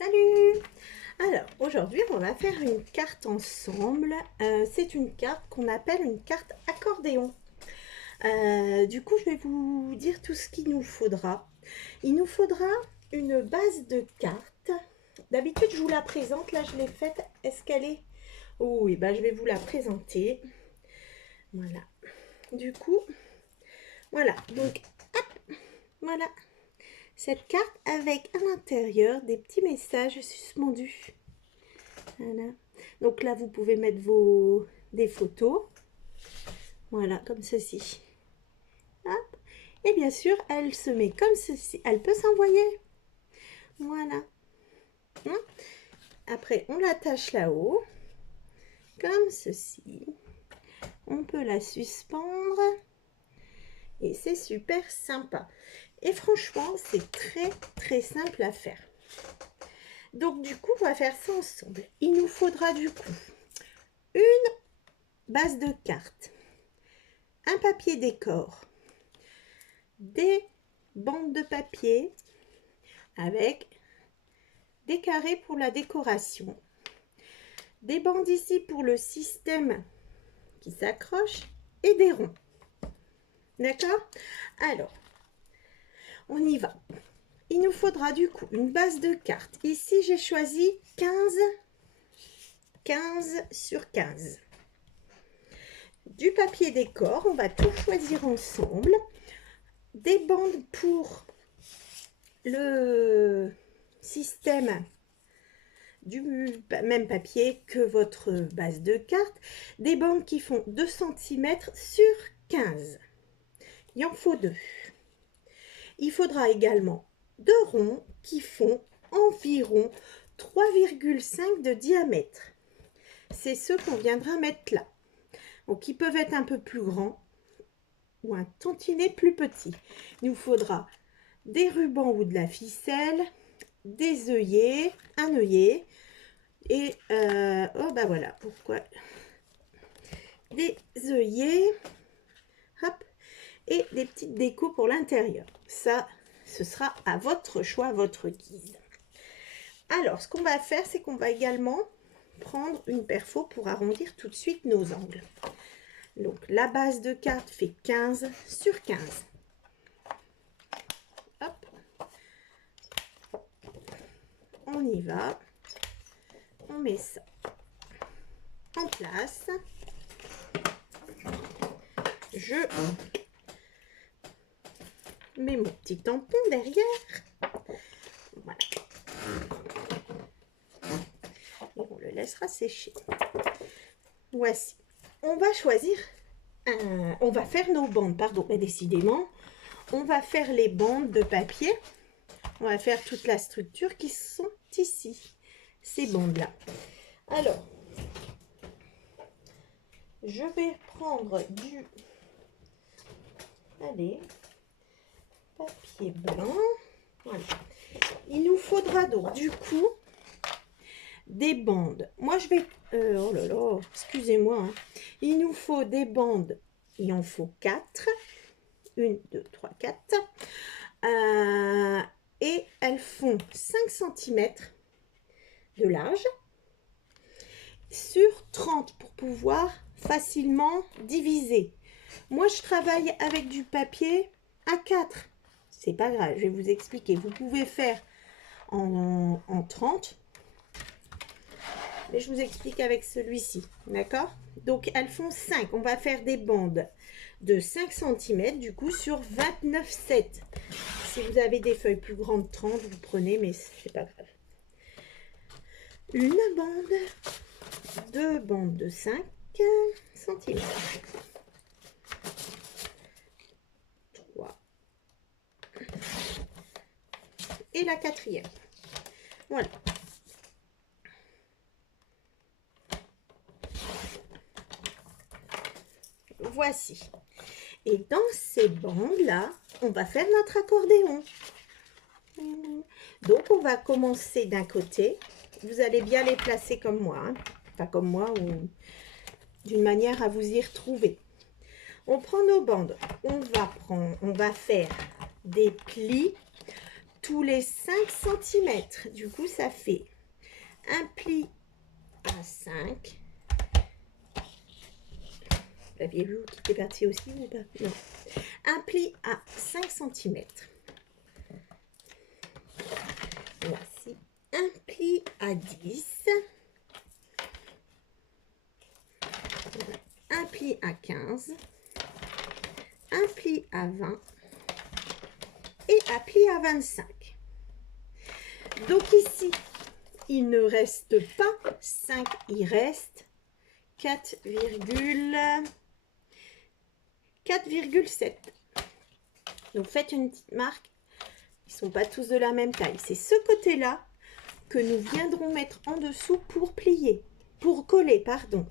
Salut! Alors, aujourd'hui, on va faire une carte ensemble. C'est une carte qu'on appelle une carte accordéon. Du coup, je vais vous dire tout ce qu'il nous faudra. Il nous faudra une base de carte. D'habitude, je vous la présente. Là, je l'ai faite. Est-ce qu'elle est... Oh oui, bah, je vais vous la présenter. Voilà. Du coup, voilà. Donc, hop, voilà. Cette carte avec à l'intérieur des petits messages suspendus. Voilà. Donc là, vous pouvez mettre des photos. Voilà, comme ceci. Hop. Et bien sûr, elle se met comme ceci. Elle peut s'envoyer. Voilà. Après, on l'attache là-haut. Comme ceci. On peut la suspendre. Et c'est super sympa. Et franchement, c'est très simple à faire. Donc du coup, on va faire ça ensemble. Il nous faudra du coup une base de cartes, un papier décor, des bandes de papier avec des carrés pour la décoration, des bandes ici pour le système qui s'accroche et des ronds. D'accord? Alors, on y va. Il nous faudra du coup une base de cartes. Ici, j'ai choisi 15 sur 15. Du papier décor, on va tout choisir ensemble. Des bandes pour le système du même papier que votre base de cartes. Des bandes qui font 2 cm sur 15. Il en faut 2. Il faudra également 2 ronds qui font environ 3,5 de diamètre. C'est ceux qu'on viendra mettre là. Donc, ils peuvent être un peu plus grands ou un tantinet plus petit. Il nous faudra des rubans ou de la ficelle, des œillets, un œillet et oh bah voilà pourquoi des œillets, hop, et des petites décos pour l'intérieur. Ça, ce sera à votre choix, à votre guise. Alors, ce qu'on va faire, c'est qu'on va également prendre une perfo pour arrondir tout de suite nos angles. Donc, la base de carte fait 15 sur 15. Hop. On y va. On met ça en place. Je mets mon petit tampon derrière. Voilà. Et on le laissera sécher. Voici. On va choisir, on va faire nos bandes, pardon, mais décidément, on va faire les bandes de papier. On va faire toute la structure qui sont ici, ces bandes-là. Alors, je vais prendre du, allez, papier blanc. Voilà. Il nous faudra donc du coup des bandes. Moi, je vais, oh là là, excusez-moi. Hein. Il nous faut des bandes. Il en faut 4. 1, 2, 3, 4. Et elles font 5 cm de large sur 30 pour pouvoir facilement diviser. Moi, je travaille avec du papier A4. C'est pas grave, je vais vous expliquer. Vous pouvez faire en 30. Mais je vous explique avec celui-ci, d'accord? Donc, elles font 5. On va faire des bandes de 5 cm, du coup, sur 29,7. Si vous avez des feuilles plus grandes, 30, vous prenez, mais c'est pas grave. Une bande, 2 bandes de 5 cm. 3. Et la 4e. Voilà. Voici. Et dans ces bandes-là, on va faire notre accordéon. Donc, on va commencer d'un côté. Vous allez bien les placer comme moi. Hein. Enfin, comme moi, ou d'une manière à vous y retrouver. On prend nos bandes. On va faire des plis tous les 5 centimètres. Du coup, ça fait un pli à 5. L'aviez-vous qui était parti aussi ou pas? Non. Un pli à 5 centimètres. Voici un pli à 10. Un pli à 15. Un pli à 20. Et un pli à 25. Donc ici, il ne reste pas 5, il reste 4,7. Donc faites une petite marque. Ils ne sont pas tous de la même taille. C'est ce côté-là que nous viendrons mettre en dessous pour plier, pour coller, pardon.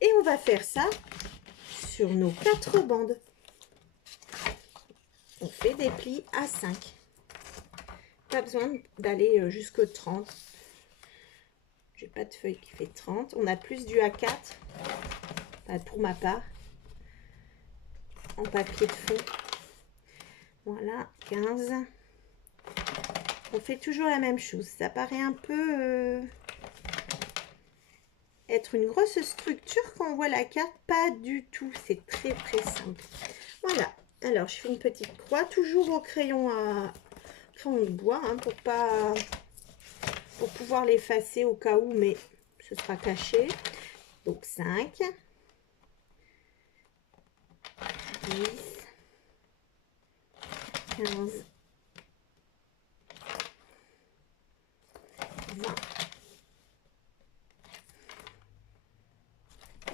Et on va faire ça sur nos 4 bandes. On fait des plis à 5. Pas besoin d'aller jusqu'au 30. J'ai pas de feuille qui fait 30. On a plus du A4 pour ma part en papier de fond. Voilà, 15. On fait toujours la même chose. Ça paraît un peu être une grosse structure quand on voit la carte. Pas du tout. C'est très très simple. Voilà. Alors, je fais une petite croix, toujours au crayon de bois, hein, pour pouvoir l'effacer au cas où, mais ce sera caché. Donc 5, 10, 15, 20,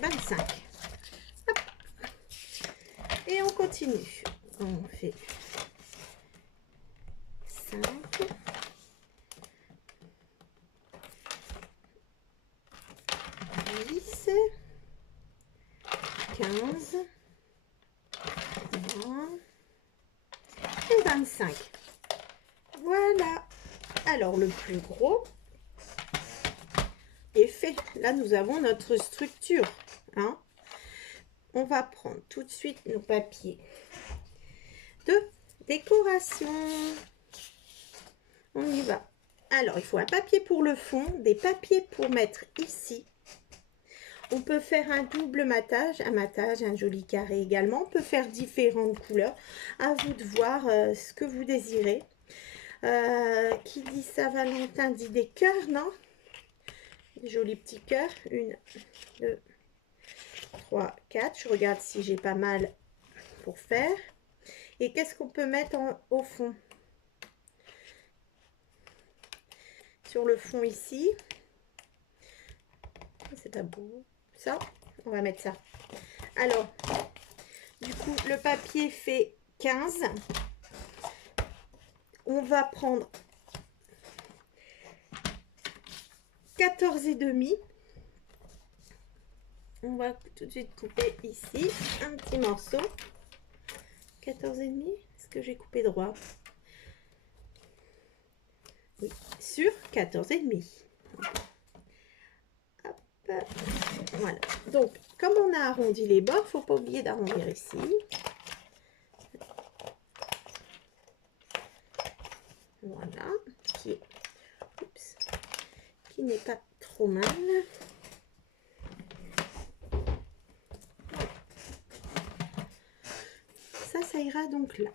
25. Hop. Et on continue. On fait 5, 10, 15, 20 et 25. Voilà. Alors, le plus gros est fait. Là, nous avons notre structure. Hein. On va prendre tout de suite nos papiers de décoration. On y va. Alors, il faut un papier pour le fond, des papiers pour mettre ici. On peut faire un double matage, un joli carré également. On peut faire différentes couleurs. À vous de voir ce que vous désirez. Qui dit Saint-Valentin dit des cœurs, non? Des jolis petits cœurs. 1, 2, 3, 4. Je regarde si j'ai pas mal pour faire. Et qu'est-ce qu'on peut mettre au fond? Sur le fond ici. C'est pas beau. Ça, on va mettre ça. Alors, du coup, le papier fait 15. On va prendre 14 et demi. On va tout de suite couper ici un petit morceau. 14 et demi. Est-ce que j'ai coupé droit? Oui, sur 14 et demi. Hop. Voilà. Donc, comme on a arrondi les bords, il ne faut pas oublier d'arrondir ici. Voilà. Qui n'est pas trop mal. Ça ira donc là.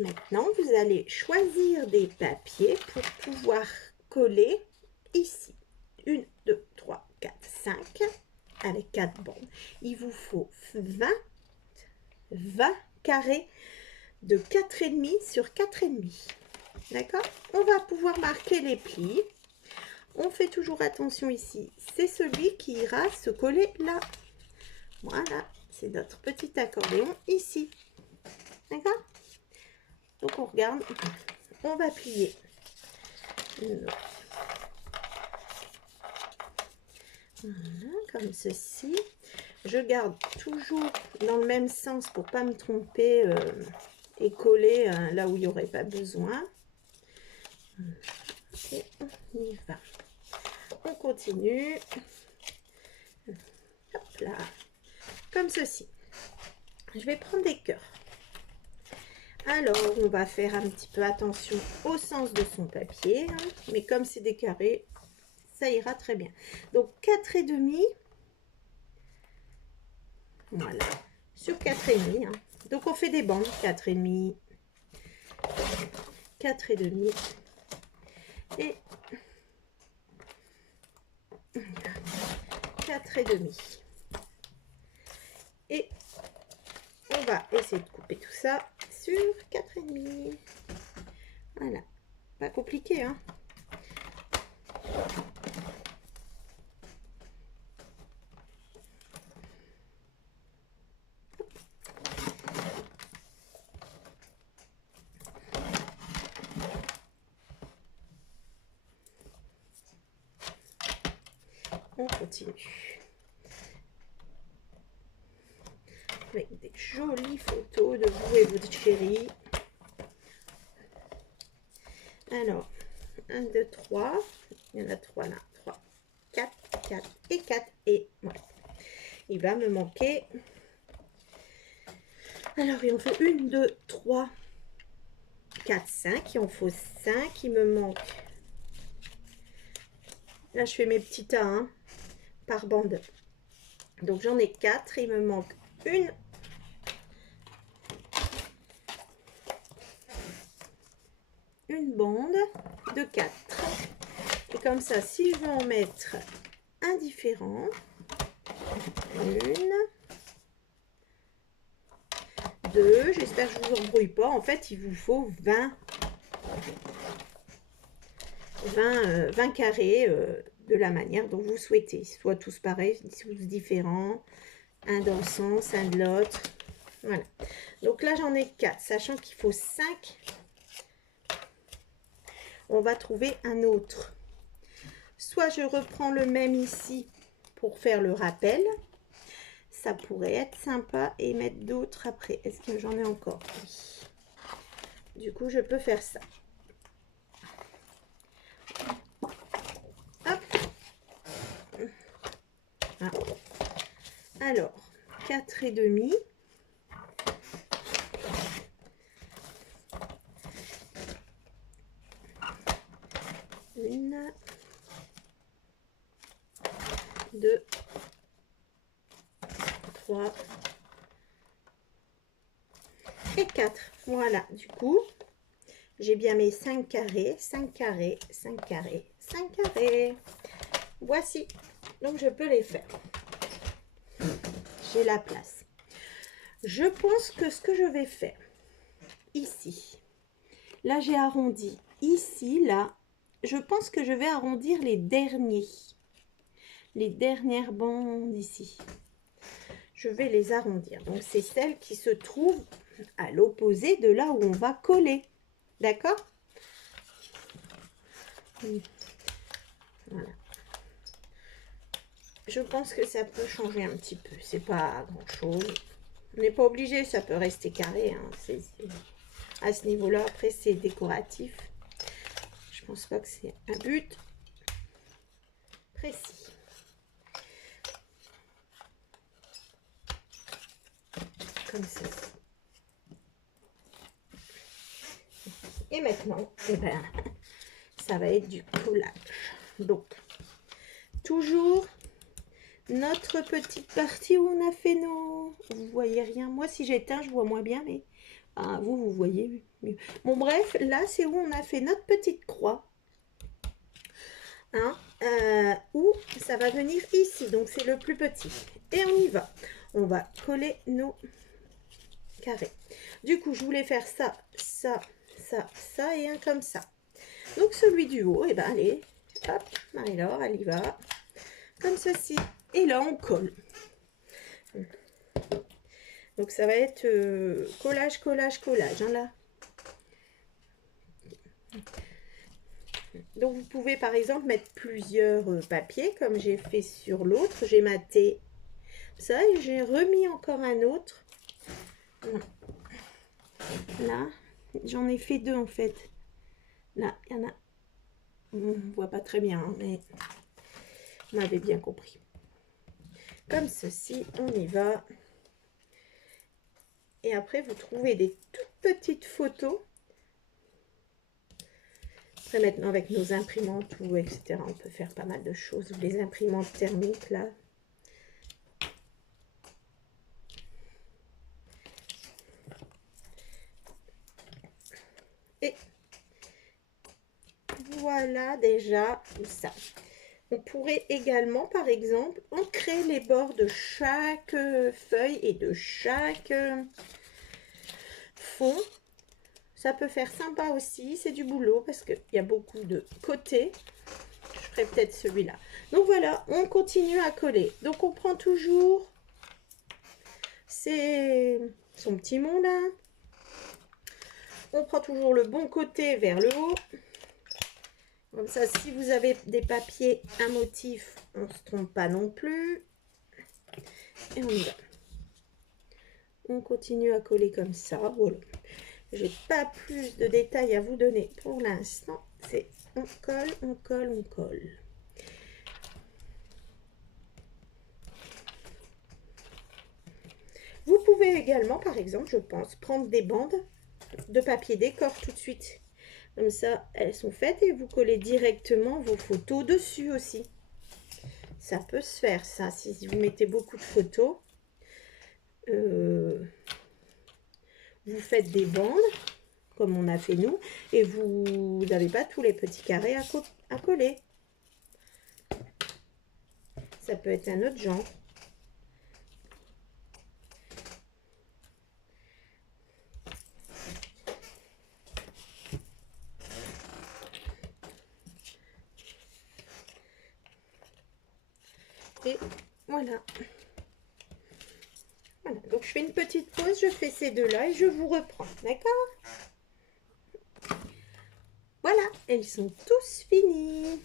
Maintenant, vous allez choisir des papiers pour pouvoir coller ici. 1, 2, 3, 4, 5 avec 4 bandes. Il vous faut 20 carrés de 4,5 sur 4,5. D'accord? On va pouvoir marquer les plis. On fait toujours attention ici. C'est celui qui ira se coller là. Voilà, c'est notre petit accordéon ici. D'accord? Donc on regarde, on va plier. Voilà, comme ceci. Je garde toujours dans le même sens pour pas me tromper et coller là où il n'y aurait pas besoin. Et on y va. On continue. Hop là. Comme ceci. Je vais prendre des cœurs. Alors, on va faire un petit peu attention au sens de son papier, hein, mais comme c'est des carrés, ça ira très bien. Donc, 4,5, voilà, sur 4,5. Hein. Donc, on fait des bandes, 4,5, 4,5 et 4,5. Et on va essayer de couper tout ça sur 4,5. Voilà, pas compliqué, hein. On continue avec des jolies photos de vous et votre chérie. Alors, 1, 2, 3. Il y en a 3 là. 3, 4, 4 et 4. Et voilà. Il va me manquer. Alors, il en faut 1, 2, 3, 4, 5. Il en faut 5. Il me manque. Là, je fais mes petits tas hein, par bande. Donc, j'en ai 4. Il me manque une bande de 4. Et comme ça, si je veux en mettre un différent, 1, 2, j'espère que je ne vous embrouille pas. En fait, il vous faut 20 carrés de la manière dont vous souhaitez. Soit tous pareils, tous différents, un dans le sens, un de l'autre. Voilà. Donc là, j'en ai 4, sachant qu'il faut 5. On va trouver un autre. Soit je reprends le même ici pour faire le rappel. Ça pourrait être sympa et mettre d'autres après. Est-ce que j'en ai encore? Oui. Du coup, je peux faire ça. Hop. Ah. Alors, 4,5. Une, 2, 3 et 4. Voilà, du coup, j'ai bien mes 5 carrés, 5 carrés, 5 carrés, 5 carrés. Voici. Donc, je peux les faire. J'ai la place. Je pense que ce que je vais faire, ici, là, j'ai arrondi. Ici, là, je pense que je vais arrondir les derniers. Les dernières bandes ici. Je vais les arrondir. Donc, c'est celles qui se trouvent à l'opposé de là où on va coller. D'accord? Voilà. Je pense que ça peut changer un petit peu. C'est pas grand-chose. On n'est pas obligé, ça peut rester carré. Hein. À ce niveau-là, après, c'est décoratif. Je pense pas que c'est un but précis. Comme ceci. Et maintenant, eh ben, ça va être du collage. Donc, toujours notre petite partie où on a fait nos... Vous voyez rien. Moi, si j'éteins, je vois moins bien, mais... Ah, vous voyez mieux. Bon, bref, là, c'est où on a fait notre petite croix. Hein, où ça va venir ici. Donc, c'est le plus petit. Et on y va. On va coller nos carrés. Du coup, je voulais faire ça, ça, ça, ça et un comme ça. Donc, celui du haut, et ben allez, hop, Marie-Laure, elle y va. Comme ceci. Et là, on colle. Donc, ça va être collage, collage, collage. Hein, là. Donc, vous pouvez, par exemple, mettre plusieurs papiers, comme j'ai fait sur l'autre. J'ai maté ça et j'ai remis encore un autre. Là, j'en ai fait 2, en fait. Là, il y en a... On ne voit pas très bien, hein, mais on avait bien compris. Comme ceci, on y va. Et après, vous trouvez des toutes petite photo. Après, maintenant, avec nos imprimantes ou etc., on peut faire pas mal de choses. Ou les imprimantes thermiques, là. Et voilà déjà ça. On pourrait également, par exemple, ancrer les bords de chaque feuille et de chaque fond. Ça peut faire sympa aussi, c'est du boulot parce qu'il y a beaucoup de côtés. Je ferai peut-être celui-là. Donc voilà, on continue à coller. Donc on prend toujours son petit mont là. On prend toujours le bon côté vers le haut. Comme ça, si vous avez des papiers, un motif, on ne se trompe pas non plus. Et on y va. On continue à coller comme ça. Voilà. J'ai pas plus de détails à vous donner pour l'instant. C'est on colle, on colle, on colle. Vous pouvez également, par exemple, je pense, prendre des bandes de papier décor tout de suite. Comme ça, elles sont faites et vous collez directement vos photos dessus aussi. Ça peut se faire, ça, si vous mettez beaucoup de photos. Vous faites des bandes, comme on a fait nous, et vous n'avez pas tous les petits carrés à coller. Ça peut être un autre genre. Et voilà. Voilà, donc je fais une petite pause, je fais ces deux-là et je vous reprends, d'accord? Voilà, ils sont tous finis,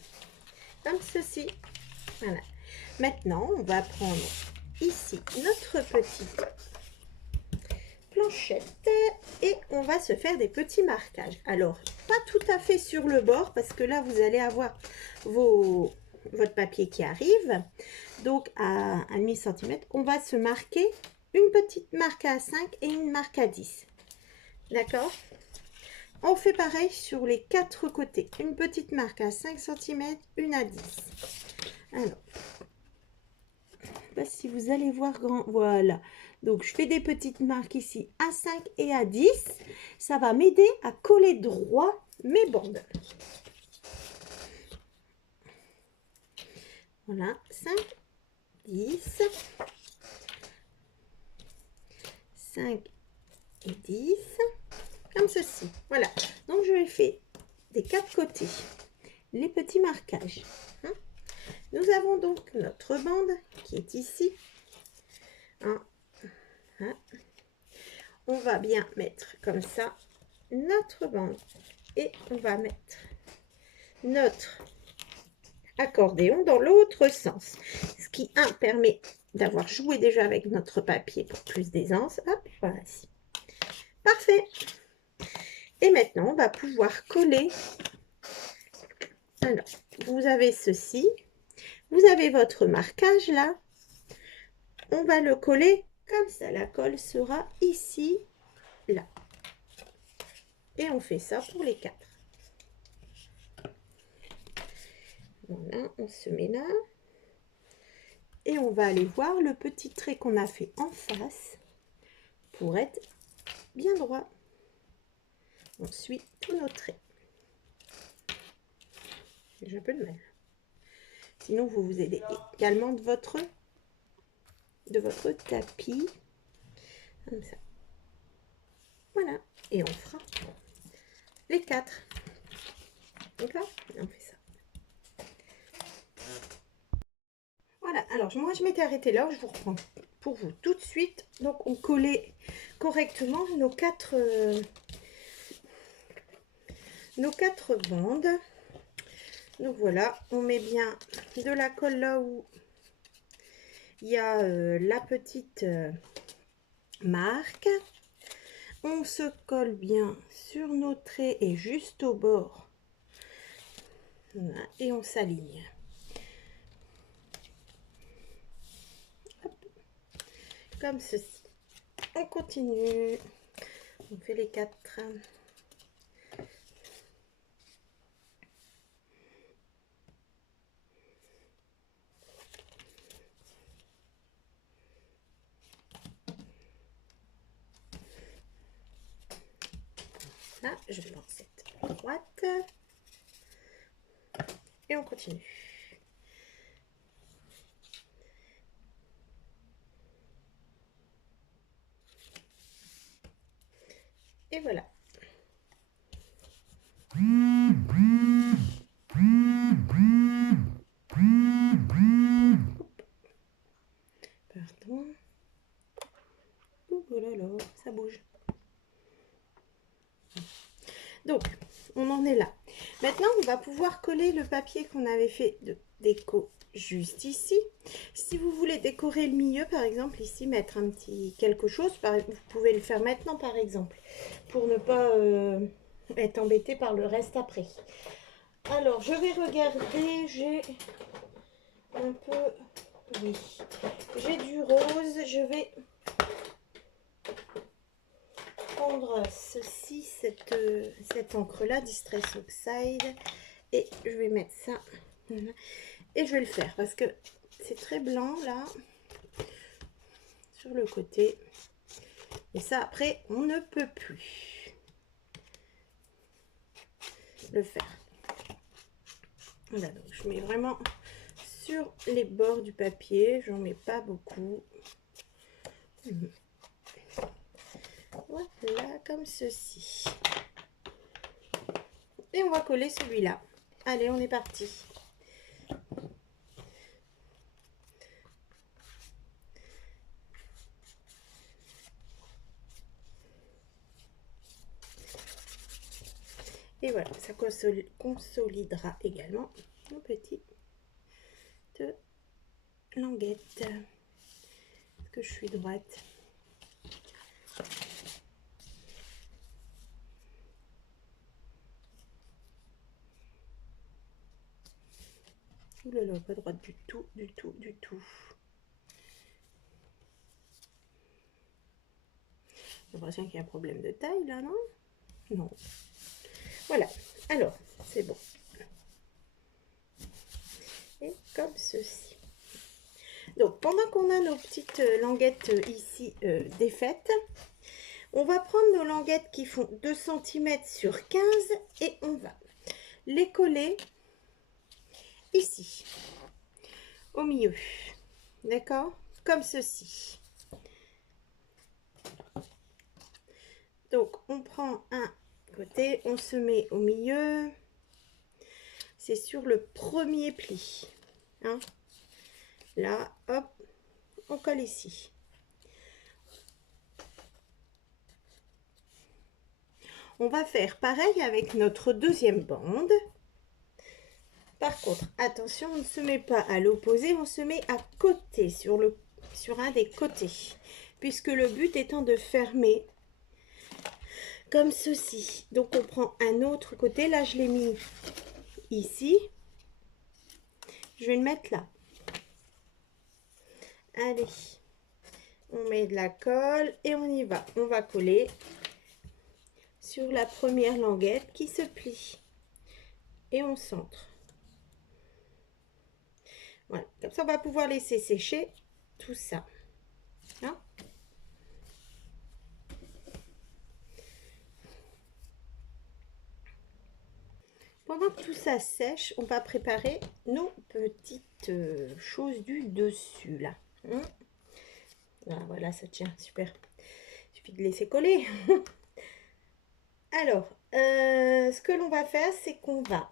comme ceci. Voilà. Maintenant, on va prendre ici notre petite planchette et on va se faire des petits marquages. Alors, pas tout à fait sur le bord parce que là, vous allez avoir votre papier qui arrive. Donc, à 1,5 cm, on va se marquer une petite marque à 5 et une marque à 10. D'accord? On fait pareil sur les 4 côtés. Une petite marque à 5 cm, une à 10. Alors, je ne sais pas si vous allez voir grand. Voilà. Donc, je fais des petites marques ici à 5 et à 10. Ça va m'aider à coller droit mes bandes. Voilà, 5, 10, 5 et 10, comme ceci. Voilà, donc je vais faire des 4 côtés les petits marquages. Nous avons donc notre bande qui est ici. On va bien mettre comme ça notre bande et on va mettre notre accordéon dans l'autre sens, ce qui permet d'avoir joué déjà avec notre papier pour plus d'aisance. Hop, voici. Parfait. Et maintenant, on va pouvoir coller. Alors, vous avez ceci. Vous avez votre marquage là. On va le coller comme ça. La colle sera ici, là. Et on fait ça pour les 4. Voilà, on se met là. Et on va aller voir le petit trait qu'on a fait en face pour être bien droit. On suit tous nos traits. J'ai un peu de mal. Sinon, vous vous aidez également de votre tapis. Comme ça. Voilà. Et on fera les 4. D'accord? On fait ça. Voilà. Alors, moi, je m'étais arrêtée là. Je vous reprends pour vous tout de suite. Donc, on collait correctement nos 4 bandes. Donc voilà, on met bien de la colle là où il y a la petite marque. On se colle bien sur nos traits et juste au bord. Voilà, et on s'aligne. Comme ceci. On continue. On fait les 4. Là, je prends cette droite. Et on continue. Et voilà. Pardon. Oh là là, ça bouge. Donc, on en est là. Maintenant, on va pouvoir coller le papier qu'on avait fait de déco juste ici. Si vous voulez décorer le milieu, par exemple, ici, mettre un petit quelque chose, vous pouvez le faire maintenant, par exemple, pour ne pas être embêté par le reste après. Alors, je vais regarder, j'ai un peu, oui, j'ai du rose, je vais prendre ceci, cette encre là, Distress Oxide, et je vais mettre ça, et je vais le faire parce que c'est très blanc là, sur le côté, et ça après on ne peut plus le faire. Voilà, donc je mets vraiment sur les bords du papier, j'en mets pas beaucoup. Voilà, comme ceci. Et on va coller celui-là. Allez, on est parti. Et voilà, ça consolidera également nos petites languettes. Est-ce que je suis droite? Ouh là là, pas droite du tout, du tout, du tout. J'ai l'impression qu'il y a un problème de taille là, non? Non. Voilà, alors, c'est bon. Et comme ceci. Donc, pendant qu'on a nos petites languettes ici défaites, on va prendre nos languettes qui font 2 cm sur 15 et on va les coller ici, au milieu. D'accord? Comme ceci. Donc, on prend un côté, on se met au milieu. C'est sur le premier pli. Hein? Là, hop, on colle ici. On va faire pareil avec notre deuxième bande. Par contre, attention, on ne se met pas à l'opposé, on se met à côté, sur un des côtés. Puisque le but étant de fermer comme ceci. Donc, on prend un autre côté. Là, je l'ai mis ici. Je vais le mettre là. Allez, on met de la colle et on y va. On va coller sur la première languette qui se plie. Et on centre. Voilà, comme ça on va pouvoir laisser sécher tout ça. Hein? Pendant que tout ça sèche, on va préparer nos petites choses du dessus là. Hein? Ah, voilà, ça tient, super. Il suffit de laisser coller. Alors, ce que l'on va faire, c'est qu'on va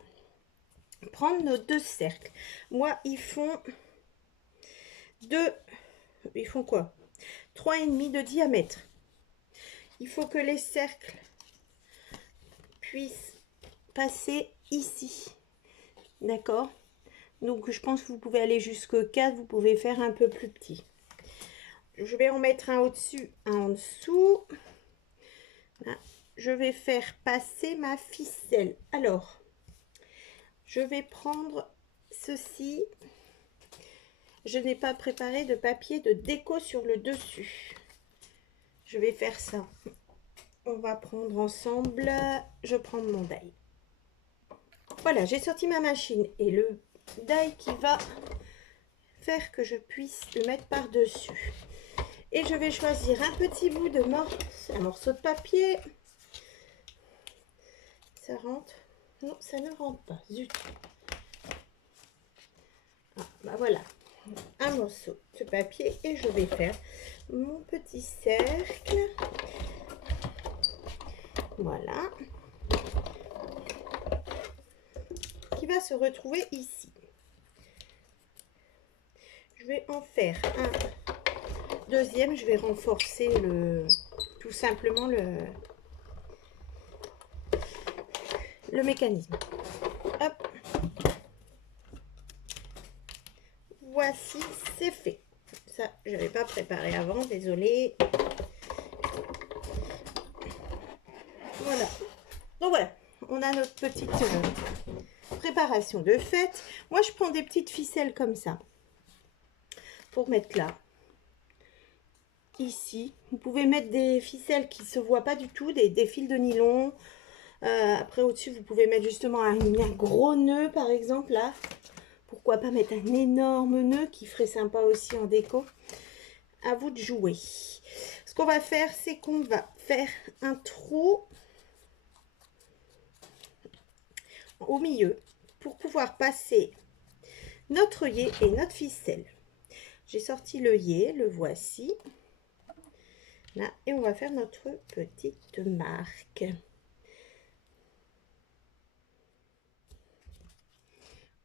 prendre nos 2 cercles. Moi, ils font quoi? 3,5 de diamètre. Il faut que les cercles puissent passer ici. D'accord? Donc, je pense que vous pouvez aller jusqu'au 4. Vous pouvez faire un peu plus petit. Je vais en mettre un au-dessus, un en dessous. Là, je vais faire passer ma ficelle. Alors, je vais prendre ceci. Je n'ai pas préparé de papier de déco sur le dessus. Je vais faire ça. on va prendre ensemble, je prends mon die. Voilà, j'ai sorti ma machine et le die qui va faire que je puisse le mettre par-dessus. Et je vais choisir un petit bout de un morceau de papier. Ça rentre? Non, ça ne rentre pas. Zut. Ah, bah voilà, un morceau de papier et je vais faire mon petit cercle. Voilà. Qui va se retrouver ici. Je vais en faire un deuxième. Je vais renforcer tout simplement le mécanisme. Hop. Voici, c'est fait. Ça, je n'avais pas préparé avant, désolée. Voilà. Donc voilà, on a notre petite préparation de fête. Moi, je prends des petites ficelles comme ça pour mettre là. Ici, vous pouvez mettre des ficelles qui ne se voient pas du tout, des fils de nylon. Après, au-dessus, vous pouvez mettre justement un gros nœud, par exemple, là. Pourquoi pas mettre un énorme nœud qui ferait sympa aussi en déco. À vous de jouer. Ce qu'on va faire, c'est qu'on va faire un trou au milieu pour pouvoir passer notre œillet et notre ficelle. J'ai sorti l'œillet, le voici. Là, et on va faire notre petite marque.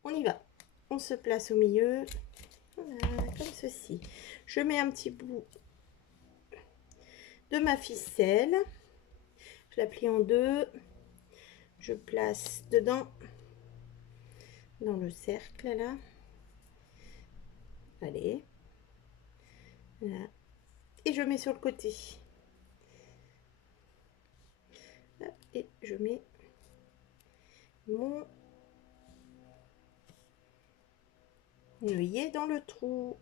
On y va. On se place au milieu. Voilà, comme ceci. Je mets un petit bout de ma ficelle. Je la plie en deux. Je place dedans, dans le cercle là. Allez. Là. Et je mets sur le côté. Et je mets mon œillet dans le trou.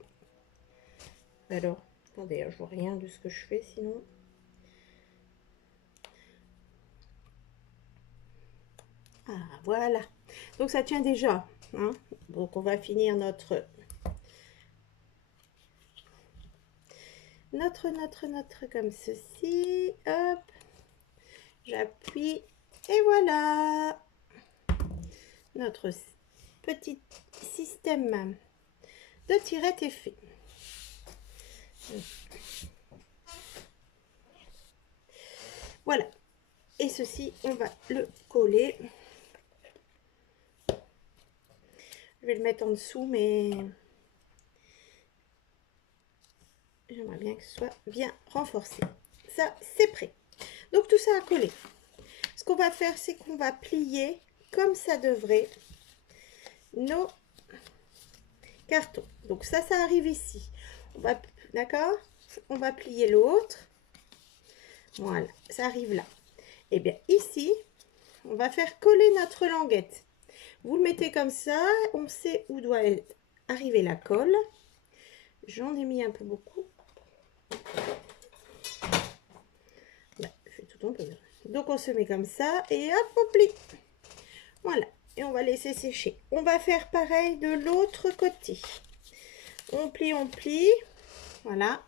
Alors, attendez, je vois rien de ce que je fais sinon. Ah, voilà. Donc ça tient déjà. Hein. Donc on va finir notre comme ceci. Hop. J'appuie et voilà. Notre petit système de tirette est fait. Voilà. Et ceci, on va le coller. Je vais le mettre en dessous, mais j'aimerais bien que ce soit bien renforcé. Ça, c'est prêt. Donc, tout ça à coller. Ce qu'on va faire, c'est qu'on va plier comme ça devrait nos cartons. Donc, ça arrive ici. On va, d'accord? On va plier l'autre. Voilà, ça arrive là. Et bien, ici, on va faire coller notre languette. Vous le mettez comme ça, on sait où doit arriver la colle. J'en ai mis un peu beaucoup. Là, je fais tout un peu. Donc on se met comme ça et hop, on plie. Voilà, et on va laisser sécher. On va faire pareil de l'autre côté. On plie. Voilà.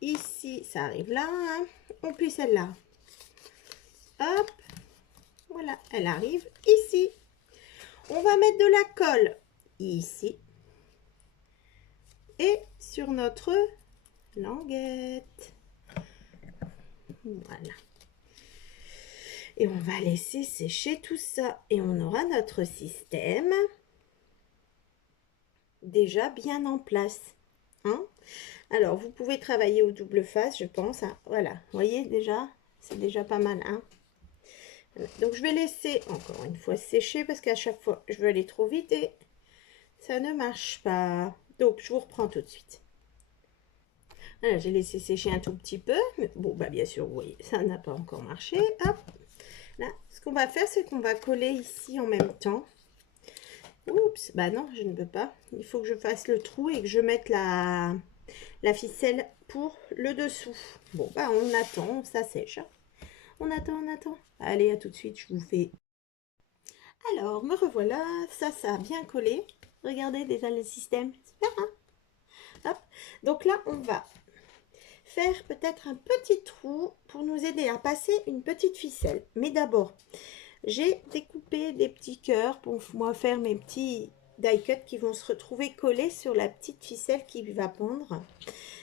Ici, ça arrive là. Hein. On plie celle-là. Hop. Voilà, elle arrive ici. On va mettre de la colle ici. Et sur notre languette. Voilà. Et on va laisser sécher tout ça. Et on aura notre système déjà bien en place. Hein? Alors, vous pouvez travailler au double face, je pense. Hein. Voilà, vous voyez déjà, c'est déjà pas mal. Hein? Voilà. Donc, je vais laisser encore une fois sécher parce qu'à chaque fois, je veux aller trop vite et ça ne marche pas. Donc, je vous reprends tout de suite. Voilà, j'ai laissé sécher un tout petit peu. Mais bon, bah bien sûr, vous voyez, ça n'a pas encore marché. Hop. Là, ce qu'on va faire, c'est qu'on va coller ici en même temps. Oups, bah non, je ne peux pas. Il faut que je fasse le trou et que je mette la ficelle pour le dessous. Bon, bah on attend, ça sèche. On attend, on attend. Allez, à tout de suite, je vous fais. Alors, me revoilà. Ça a bien collé. Regardez déjà le système. Super, hein? Hop. Donc là, on va faire peut-être un petit trou pour nous aider à passer une petite ficelle. Mais d'abord, j'ai découpé des petits cœurs pour moi faire mes petits die cut qui vont se retrouver collés sur la petite ficelle qui va pendre.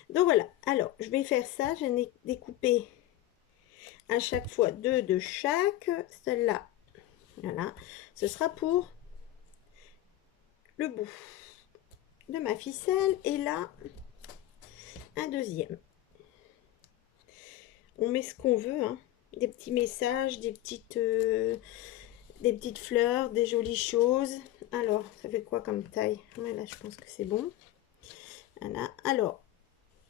Donc voilà, alors je vais faire ça. J'en ai découpé à chaque fois 2 de chaque. Celle-là, voilà, ce sera pour le bout de ma ficelle. Et là, un deuxième. On met ce qu'on veut, hein. Des petits messages, des petites fleurs, des jolies choses. Alors, ça fait quoi comme taille? Ouais, là, je pense que c'est bon. Voilà. Alors,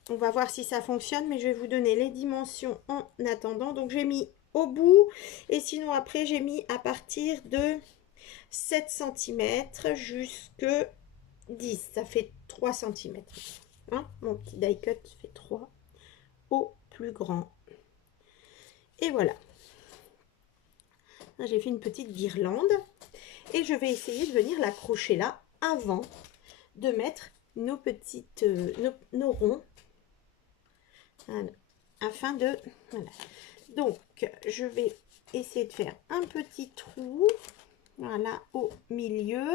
on va voir si ça fonctionne, mais je vais vous donner les dimensions en attendant. Donc, j'ai mis au bout, et sinon, après, j'ai mis à partir de 7 cm jusque 10. Ça fait 3 cm. Hein? Mon petit die cut fait 3 au plus grand. Et voilà. J'ai fait une petite guirlande. Et je vais essayer de venir l'accrocher là avant de mettre nos petites nos ronds, voilà, afin de, voilà. Donc je vais essayer de faire un petit trou, voilà, au milieu,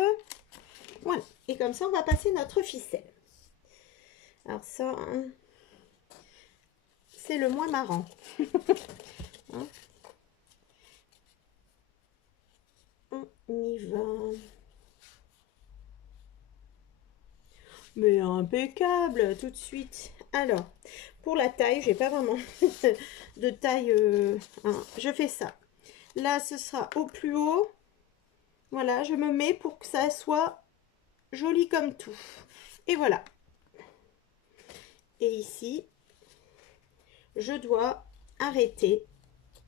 voilà, et comme ça on va passer notre ficelle. Alors ça, hein, c'est le moins marrant. Hein, on y va. Mais impeccable, tout de suite. Alors, pour la taille, j'ai pas vraiment de taille. Hein, je fais ça. Là, ce sera au plus haut. Voilà, je me mets pour que ça soit joli comme tout. Et voilà. Et ici, je dois arrêter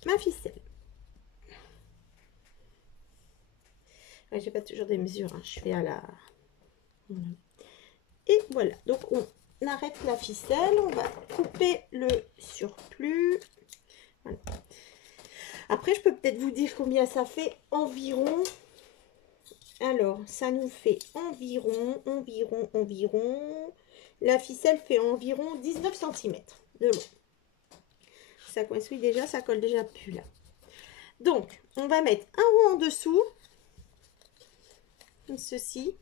ma ficelle. Ouais, j'ai pas toujours des mesures, hein, je fais à la... Voilà. Et voilà, donc on arrête la ficelle, on va couper le surplus. Voilà. Après, je peux peut-être vous dire combien ça fait environ. Alors, ça nous fait environ. La ficelle fait environ 19 cm de long. Ça coince déjà, ça colle déjà plus là. Donc, on va mettre un rond en dessous. Comme ceci.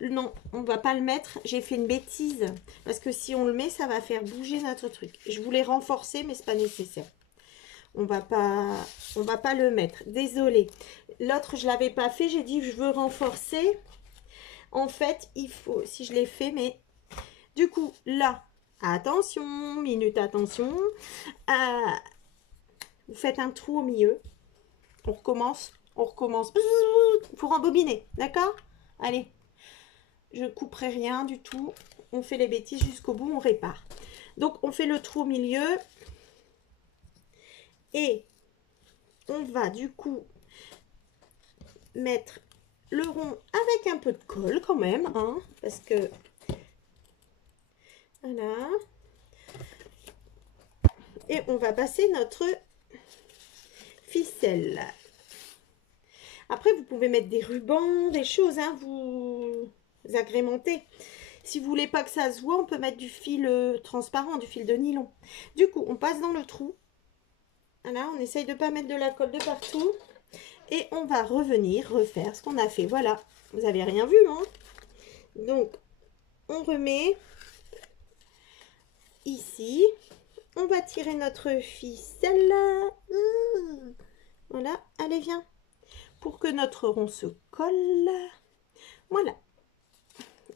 Non, on va pas le mettre. J'ai fait une bêtise. Parce que si on le met, ça va faire bouger notre truc. Je voulais renforcer, mais c'est pas nécessaire. On va pas le mettre. Désolée. L'autre, je l'avais pas fait. J'ai dit, je veux renforcer. En fait, il faut... Si je l'ai fait, mais... Du coup, là, attention, minute, attention. Vous faites un trou au milieu. On recommence. On recommence. Pour embobiner. D'accord? Allez. Je couperai rien du tout. On fait les bêtises jusqu'au bout, on répare. Donc, on fait le trou au milieu. Et on va du coup mettre le rond avec un peu de colle quand même. Hein, parce que... Voilà. Et on va passer notre ficelle. Après, vous pouvez mettre des rubans, des choses, hein, vous agrémentez. Si vous voulez pas que ça se voit, on peut mettre du fil transparent, du fil de nylon. Du coup, on passe dans le trou. Voilà, on essaye de ne pas mettre de la colle de partout. Et on va revenir, refaire ce qu'on a fait. Voilà, vous n'avez rien vu, hein? Donc, on remet ici. On va tirer notre ficelle. Voilà, allez, viens. Pour que notre rond se colle. Voilà.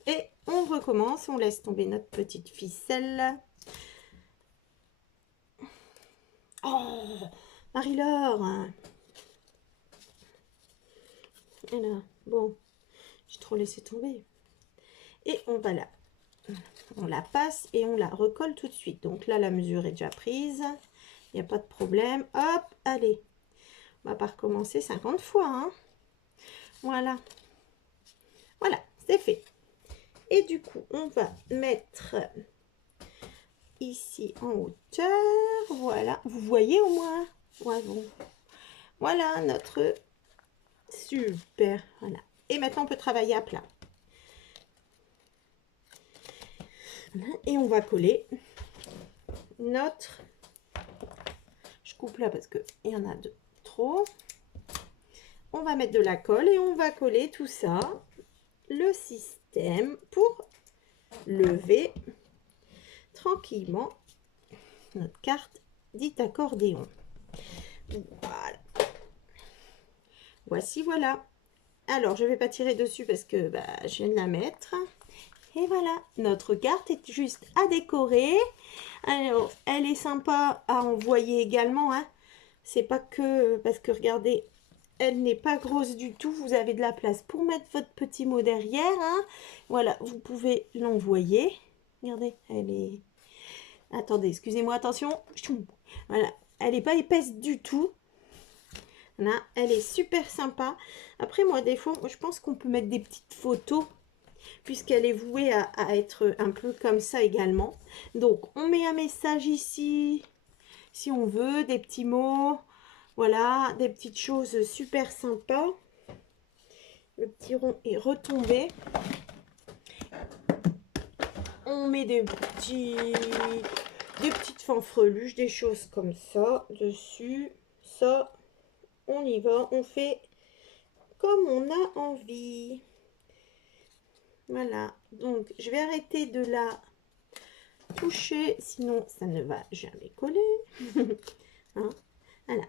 Et on recommence, on laisse tomber notre petite ficelle. Oh, Marie-Laure. Et là, bon, j'ai trop laissé tomber. Et on va là. On la passe et on la recolle tout de suite. Donc là, la mesure est déjà prise. Il n'y a pas de problème. Hop, allez. On va pas recommencer 50 fois. Hein. Voilà. Voilà, c'est fait. Et du coup, on va mettre ici en hauteur. Voilà, vous voyez au moins. Ouais, bon. Voilà notre super. Voilà. Et maintenant on peut travailler à plat. Voilà. Et on va coller notre. Je coupe là parce que il y en a de trop. On va mettre de la colle et on va coller tout ça, le système, pour lever tranquillement notre carte dite accordéon. Voilà. Voici, voilà. Alors, je ne vais pas tirer dessus parce que je viens de la mettre. Et voilà, notre carte est juste à décorer. Alors, elle est sympa à envoyer également, hein. C'est pas que parce que regardez, elle n'est pas grosse du tout. Vous avez de la place pour mettre votre petit mot derrière, hein. Voilà, vous pouvez l'envoyer. Regardez, elle est... Attendez, excusez-moi, attention. Voilà, elle n'est pas épaisse du tout. Voilà, elle est super sympa. Après, moi, des fois, je pense qu'on peut mettre des petites photos puisqu'elle est vouée à être un peu comme ça également. Donc, on met un message ici, si on veut, des petits mots. Voilà, des petites choses super sympas. Le petit rond est retombé. On met des petites fanfreluches, des choses comme ça dessus. Ça, on y va, on fait comme on a envie. Voilà, donc je vais arrêter de la toucher, sinon ça ne va jamais coller. Hein, voilà,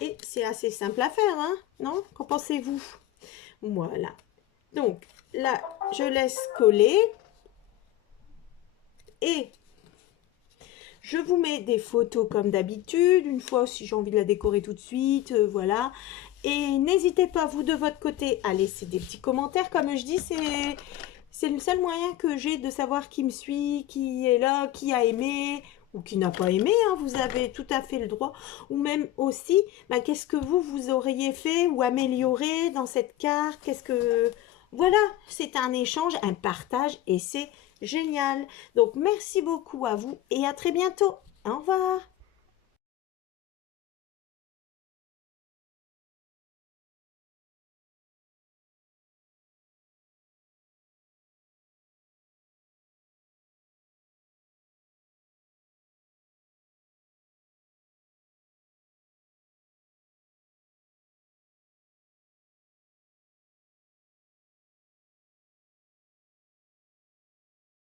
et c'est assez simple à faire, hein, non? Qu'en pensez-vous? Voilà, donc là, je laisse coller. Et je vous mets des photos comme d'habitude, une fois si j'ai envie de la décorer tout de suite, voilà. Et n'hésitez pas, vous de votre côté, à laisser des petits commentaires. Comme je dis, c'est le seul moyen que j'ai de savoir qui me suit, qui est là, qui a aimé ou qui n'a pas aimé, hein. Vous avez tout à fait le droit. Ou même aussi, qu'est-ce que vous auriez fait ou amélioré dans cette carte? Qu'est-ce que... Voilà, c'est un échange, un partage et c'est génial. Donc, merci beaucoup à vous et à très bientôt. Au revoir.